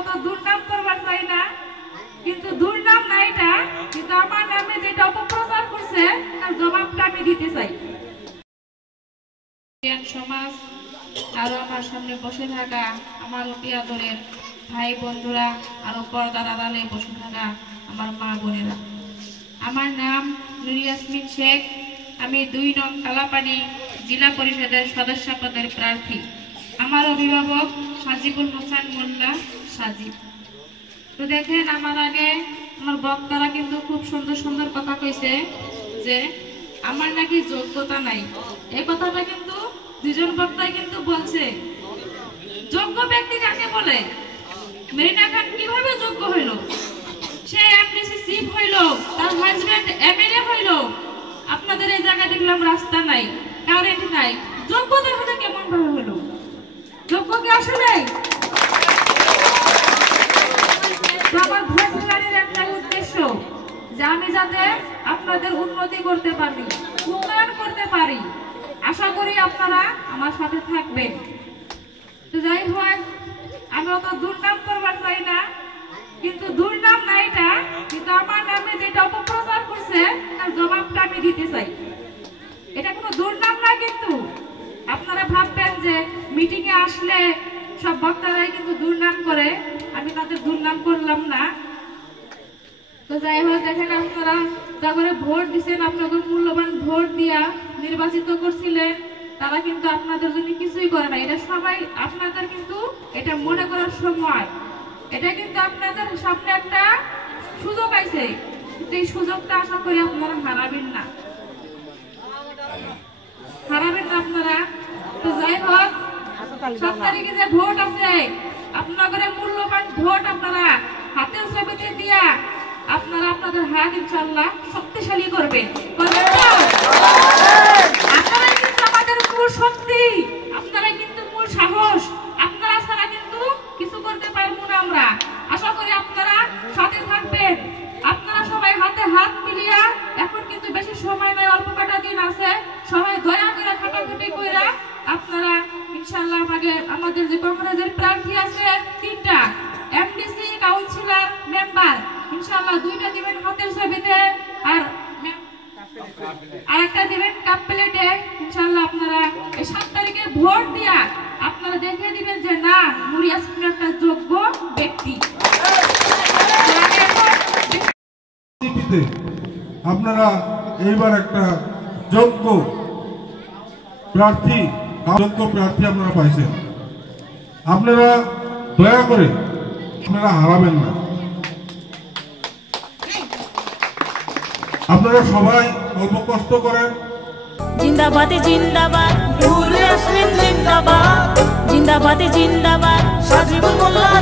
অত দুর্নাম করবার চাই না, কিন্তু দুর্নাম না এটা, কিন্তু আমার নামে যেটা অপপ্রচার করছে তার জবাবটা আমি দিতে চাই। সমাজ আরো আমার সামনে বসে থাকা আমার অতি আদরের ভাই বন্ধুরা, আরো পর্দার আড়ালে বসে থাকা আমার মা বোনেরা, আমার নাম নুর ইয়াসমিন শেখ। আমি 2 নং কালাপানি জেলা পরিষদের সদস্য পদের প্রার্থী। আমার অভিভাবক সাজিবুল হোসেন মোল্লা সাজিব। তো দেখেন, আমার আগে আমার বক্তারা কিন্তু খুব সুন্দর সুন্দর কথা কইছে যে আমার নাকি যোগ্যতা নাই। এই কথাটা কিন্তু 2 জন বক্তাই কিন্তু বলছে। যোগ্য ব্যক্তি কাকে বলে? মেরিনা খান কিভাবে যোগ্য হইল? সে এমডিসি চিফ হইল, তার হাজবেন্ড এমএলএ হইল। আপনাদের এই জায়গায় দেখলাম রাস্তা নাই, কারেন্ট নাই, যোগ্যতা হলে কেমন ভাবে হলো? যোগ্য কি আসলে? আমার ভোট দানের একটাই উদ্দেশ্য যে আমি যাতে আপনাদের উন্নতি করতে পারি, উন্নয়ন করতে পারি। আশা করি আপনারা আমার সাথে থাকবেন। তো যাই হোক, আমি অত দুর্নাম করবার চাই না, কিন্তু দুর্নাম না এটা, কিন্তু আমার নামে যেটা অপপ্রচার করছে তার জবাবটা আমি দিতে চাই। এটা কোনো দুর্নাম না, কিন্তু আপনারা ভাববেন যে মিটিং এ আসলে সব বক্তারাই কিন্তু দুর্নাম করে, আমি তাদের দুর্নাম করলাম না। তো যাই হোক, দেখেন আপনারা যা করে ভোট দিচ্ছেন, আপনাদের মূল্যবান ভোট দিয়া নির্বাচিত করছিলেন, তারা কিন্তু আপনাদের জন্য কিছুই করে না। এটা সবাই আপনাদের কিন্তু এটা মনে করার সময়, এটা কিন্তু আপনাদের সামনে একটা সুযোগ আছে, কিন্তু এই সুযোগটা আশা করি আপনারা হারাবেন না, হারাবেন না আপনারা। তো যাই হোক, 7 তারিখে যে ভোট আছে, আপনাদের মূল্যবান ভোট আপনারা হাতের ছবিতে দিয়া আপনারা আপনাদের হাত ইনশাআল্লাহ শক্তিশালী করবেন। আপনারাই কিন্তু আমাদের মূল শক্তি, আপনারাই কিন্তু মূল সাহস। আপনারা ছাড়া কিন্তু কিছু করতে পারবো না আমরা। আশা করি আপনারা সাথে থাকবেন। আপনারা সবাই হাতে হাত মিলিয়ে, এখন কিন্তু বেশি সময় নয়, অল্প কটা দিন আছে, সবাই দয়া করে খাটাখাটি কইরা আপনারা ইনশাআল্লাহ আমাদের যে কংগ্রেসের প্রার্থী আছে 3টা, এমডিসি, কাউন্সিলর, মেম্বার, ইনশাআল্লাহ 2টা দিবেন হাতের ছবিতে, আর আরেকটা দিবেন কাপ প্লেটে। ইনশাআল্লাহ আপনারা এই 7 তারিখে ভোট দিয়া আপনারা দেখিয়ে দিবেন যে না, নুর ইয়াসমিন একটা যোগ্য ব্যক্তি। আপনারা এইবার একটা যোগ্য প্রার্থী আপনারা পাইছেন। আপনারা দয়া করে আপনারা হারাবেন না। আপনারা সবাই অল্প কষ্ট করেন। জিন্দাবাদ জিন্দাবাদ, নুর ইয়াসমিন জিন্দাবাদ, জিন্দাবাদ জিন্দাবাদ, সাজিবুল মোল্লা